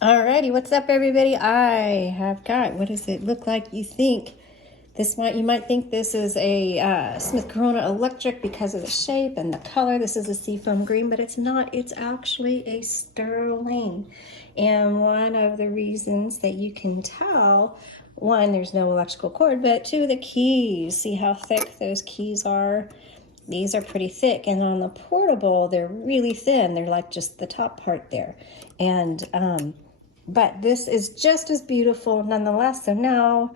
Alrighty, what's up everybody? I have got, what does it look like you think? You might think this is a Smith Corona Electric because of the shape and the color. This is a seafoam green, but it's not. It's actually a sterling. And one of the reasons that you can tell, one, there's no electrical cord, but two, the keys. See how thick those keys are? These are pretty thick, and on the portable, they're really thin. They're like just the top part there. And but this is just as beautiful nonetheless. So now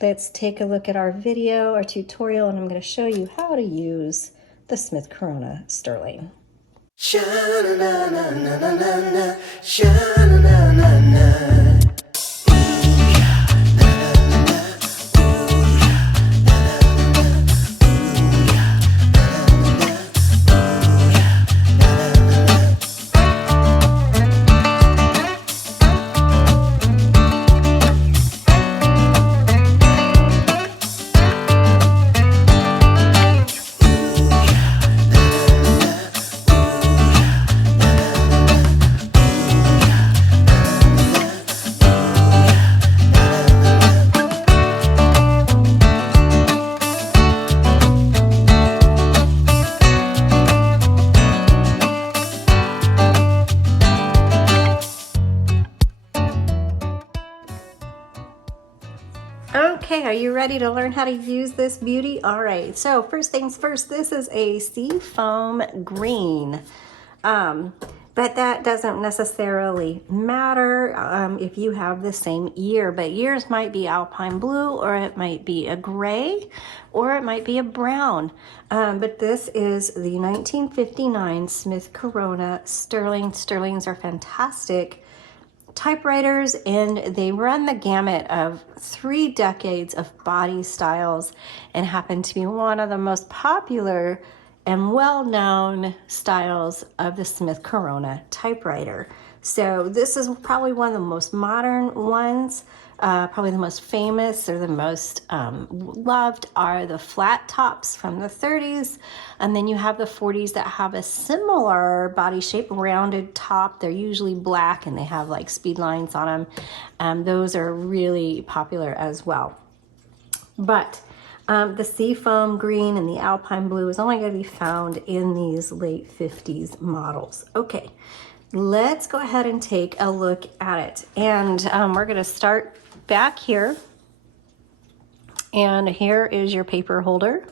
let's take a look at our video, our tutorial, and I'm going to show you how to use the Smith Corona sterling. Sha-na-na-na-na-na-na, sha-na-na-na-na. Okay, are you ready to learn how to use this beauty? All right, so first things first, this is a seafoam green. But that doesn't necessarily matter if you have the same ear, but ears might be alpine blue, or it might be a gray, or it might be a brown. But this is the 1959 Smith Corona sterling. Sterlings are fantastic typewriters, and they run the gamut of 3 decades of body styles and happen to be one of the most popular and well-known styles of the Smith Corona typewriter. So this is probably one of the most modern ones. Probably the most famous or the most loved are the flat tops from the 30s. And then you have the 40s that have a similar body shape, rounded top. They're usually black and they have like speed lines on them. Those are really popular as well. But the seafoam green and the alpine blue is only going to be found in these late 50s models. Okay, let's go ahead and take a look at it. And we're going to start back here. And here is your paper holder.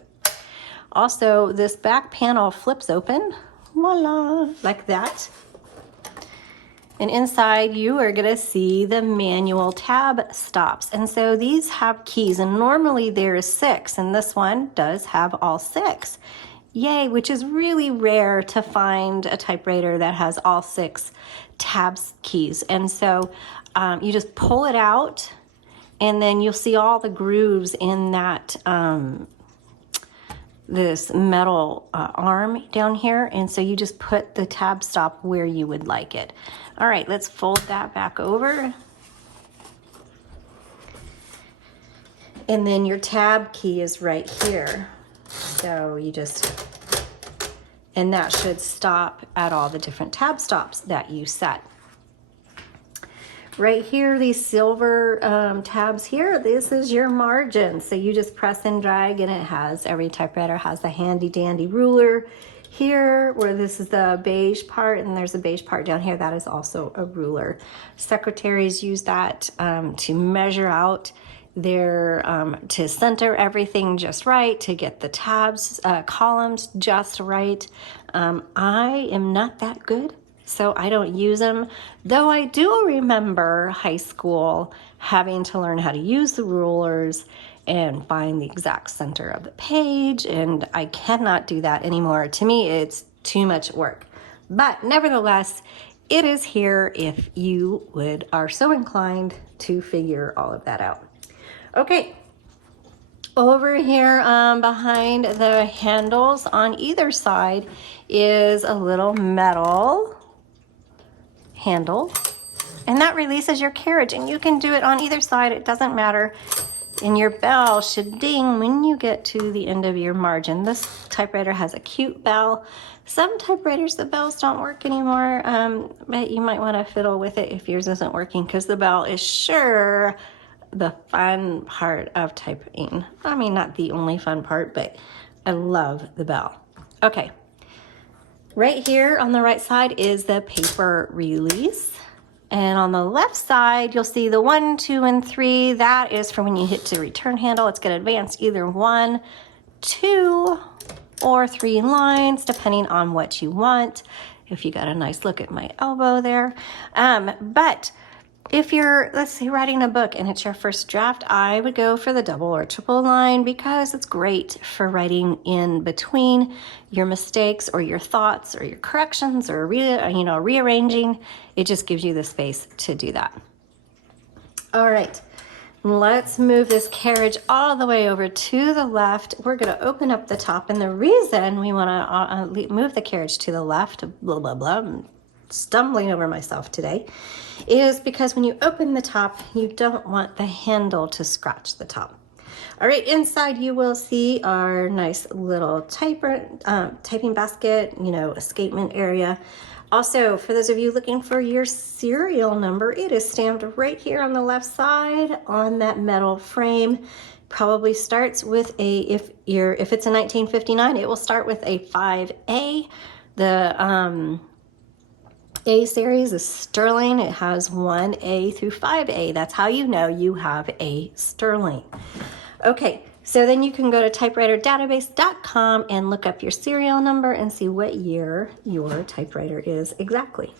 Also, this back panel flips open, voila, like that. And inside you are gonna see the manual tab stops. And so these have keys, and normally there is 6, and this one does have all 6. Yay, which is really rare to find a typewriter that has all 6 tabs keys. And so you just pull it out, and then you'll see all the grooves in that this metal arm down here, and so you just put the tab stop where you would like it. All right, let's fold that back over. And then your tab key is right here. So you just, and that should stop at all the different tab stops that you set. Right here, these silver tabs here, this is your margin. So you just press and drag, and it has, every typewriter has the handy dandy ruler here, where this is the beige part, and there's a beige part down here. That is also a ruler. Secretaries use that to measure out their, to center everything just right, to get the tabs, columns just right. I am not that good, so I don't use them, though I do remember high school having to learn how to use the rulers and find the exact center of the page, and I cannot do that anymore. To me, it's too much work. But nevertheless, it is here if you are so inclined to figure all of that out. Okay, over here behind the handles on either side is a little metal handle, and that releases your carriage, and you can do it on either side. It doesn't matter. And your bell should ding when you get to the end of your margin. This typewriter has a cute bell. Some typewriters, the bells don't work anymore, but you might want to fiddle with it if yours isn't working, because the bell is sure the fun part of typing. I mean, not the only fun part, but I love the bell. Okay, right here on the right side is the paper release. And on the left side, you'll see the 1, 2, and 3. That is for when you hit the return handle. It's going to advance either 1, 2, or 3 lines, depending on what you want. If you got a nice look at my elbow there. But if you're, let's say, writing a book and it's your first draft, I would go for the double or triple line, because it's great for writing in between your mistakes or your thoughts or your corrections or rearranging. It just gives you the space to do that. All right, let's move this carriage all the way over to the left. We're going to open up the top, and the reason we want to move the carriage to the left, blah, blah, blah, I'm stumbling over myself today, is because when you open the top, you don't want the handle to scratch the top. All right, inside you will see our nice little typing basket, escapement area. Also, for those of you looking for your serial number, it is stamped right here on the left side on that metal frame. Probably starts with if it's a 1959, it will start with a 5A. The A series is sterling. It has 1A through 5A. That's how you know you have a sterling. Okay, so then you can go to typewriterdatabase.com and look up your serial number and see what year your typewriter is exactly.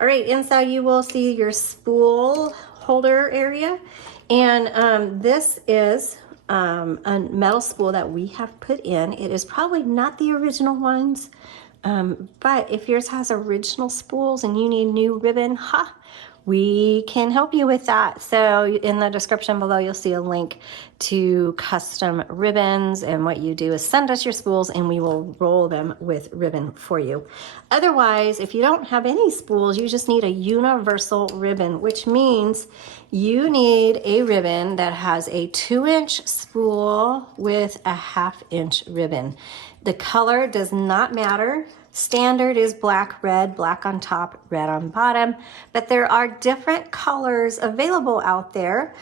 All right, inside you will see your spool holder area. And this is a metal spool that we have put in. It is probably not the original ones. But if yours has original spools and you need new ribbon, we can help you with that. So in the description below, you'll see a link to custom ribbons. And what you do is send us your spools and we will roll them with ribbon for you. Otherwise, if you don't have any spools, you just need a universal ribbon, which means you need a ribbon that has a 2-inch spool with a 1/2-inch ribbon. The color does not matter. Standard is black, red, black on top, red on bottom, but there are different colors available out there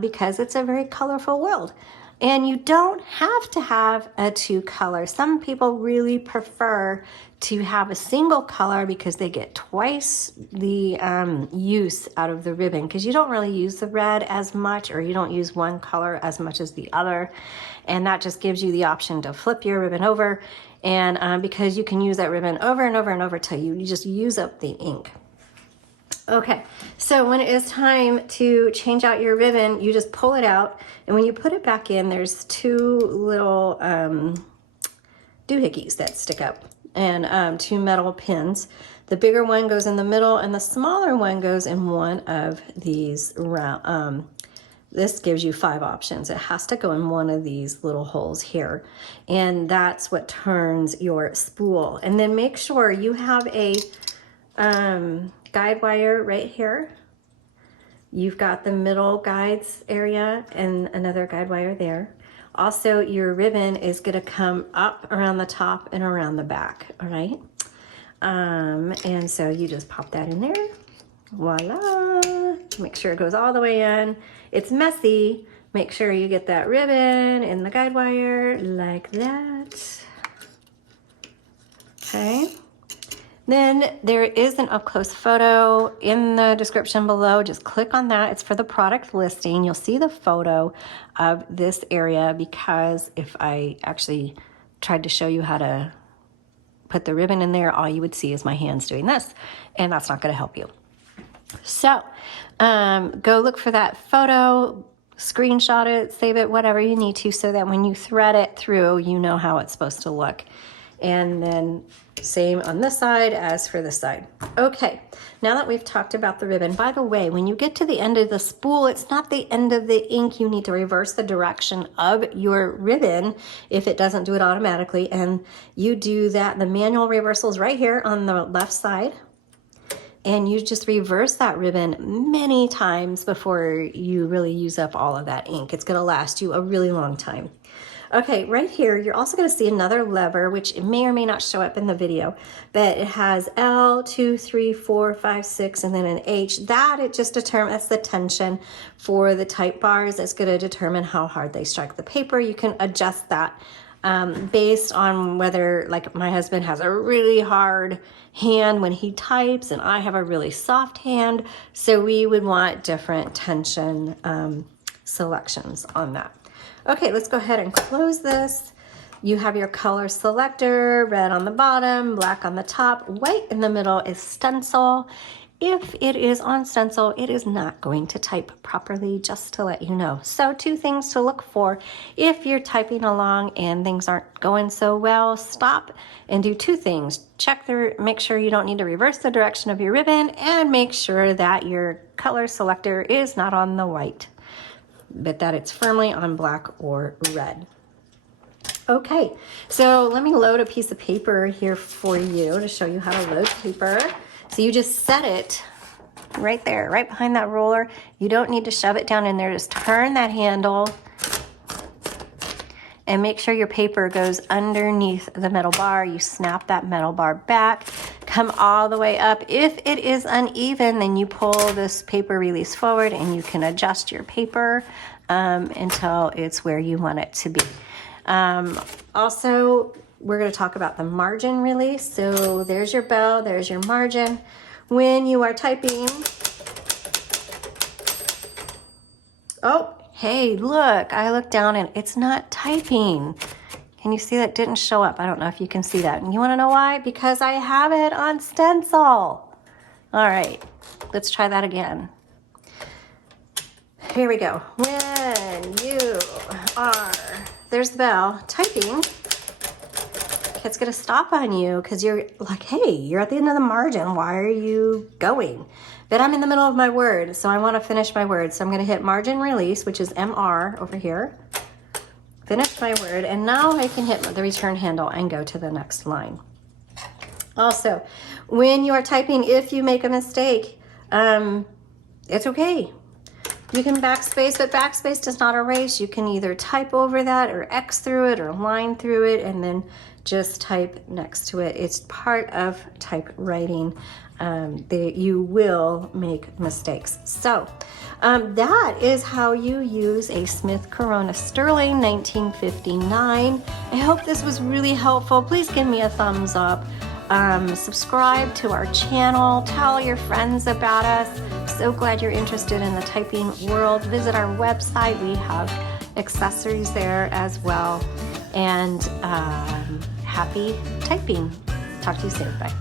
because it's a very colorful world. And you don't have to have a 2-color. Some people really prefer to have a single color because they get twice the use out of the ribbon, because you don't really use the red as much, or you don't use one color as much as the other. And that just gives you the option to flip your ribbon over, and because you can use that ribbon over and over and over till you just use up the ink. Okay, so when it is time to change out your ribbon, you just pull it out, and when you put it back in, there's 2 little doohickeys that stick up, and 2 metal pins. The bigger one goes in the middle, and the smaller one goes in one of these round. This gives you 5 options. It has to go in one of these little holes here, and that's what turns your spool. And then make sure you have a guide wire right here. You've got the middle guides area and another guide wire there. Also, your ribbon is going to come up around the top and around the back, all right? And so you just pop that in there. Voila! Make sure it goes all the way in. It's messy. Make sure you get that ribbon and the guide wire like that. Okay. Then there is an up-close photo in the description below. Just click on that. It's for the product listing. You'll see the photo of this area, because if I actually tried to show you how to put the ribbon in there, all you would see is my hands doing this, and that's not going to help you. So go look for that photo, screenshot it, save it, whatever you need to, so that when you thread it through, you know how it's supposed to look. And then same on this side as for this side. Okay, now that we've talked about the ribbon, by the way, when you get to the end of the spool, it's not the end of the ink. You need to reverse the direction of your ribbon if it doesn't do it automatically. And you do that, the manual reversal is right here on the left side. And you just reverse that ribbon many times before you really use up all of that ink. It's gonna last you a really long time. Okay, right here, you're also going to see another lever, which it may or may not show up in the video, but it has L, 2, 3, 4, 5, 6, and then an H. It just determines, that's the tension for the type bars. It's going to determine how hard they strike the paper. You can adjust that based on whether, like, my husband has a really hard hand when he types and I have a really soft hand. So we would want different tension selections on that. Okay, let's go ahead and close this. You have your color selector, red on the bottom, black on the top, white in the middle is stencil. If it is on stencil, it is not going to type properly, just to let you know. So 2 things to look for. If you're typing along and things aren't going so well, stop and do 2 things. Make sure you don't need to reverse the direction of your ribbon, and make sure that your color selector is not on the white, but that it's firmly on black or red. Okay, so let me load a piece of paper here for you to show you how to load paper. So you just set it right there, right behind that roller. You don't need to shove it down in there. Just turn that handle and make sure your paper goes underneath the metal bar. You snap that metal bar back, come all the way up. If it is uneven, then you pull this paper release forward and you can adjust your paper until it's where you want it to be. Also, we're going to talk about the margin release. So there's your bell, there's your margin. When you are typing, oh, hey, look, I looked down and it's not typing. Can you see that didn't show up? I don't know if you can see that. And you want to know why? Because I have it on stencil. All right, let's try that again. Here we go. When you are, there's the bell, typing, it's going to stop on you because you're like, hey, you're at the end of the margin. Why are you going? But I'm in the middle of my word, so I want to finish my word. So I'm going to hit margin release, which is MR over here. Finish my word, and now I can hit the return handle and go to the next line. Also, when you are typing, if you make a mistake, it's okay. You can backspace, but backspace does not erase. You can either type over that or X through it or line through it and then just type next to it. It's part of typewriting. You will make mistakes. So that is how you use a Smith Corona Sterling 1959. I hope this was really helpful. Please give me a thumbs up. Subscribe to our channel. Tell your friends about us. So glad you're interested in the typing world. Visit our website. We have accessories there as well. And happy typing. Talk to you soon. Bye.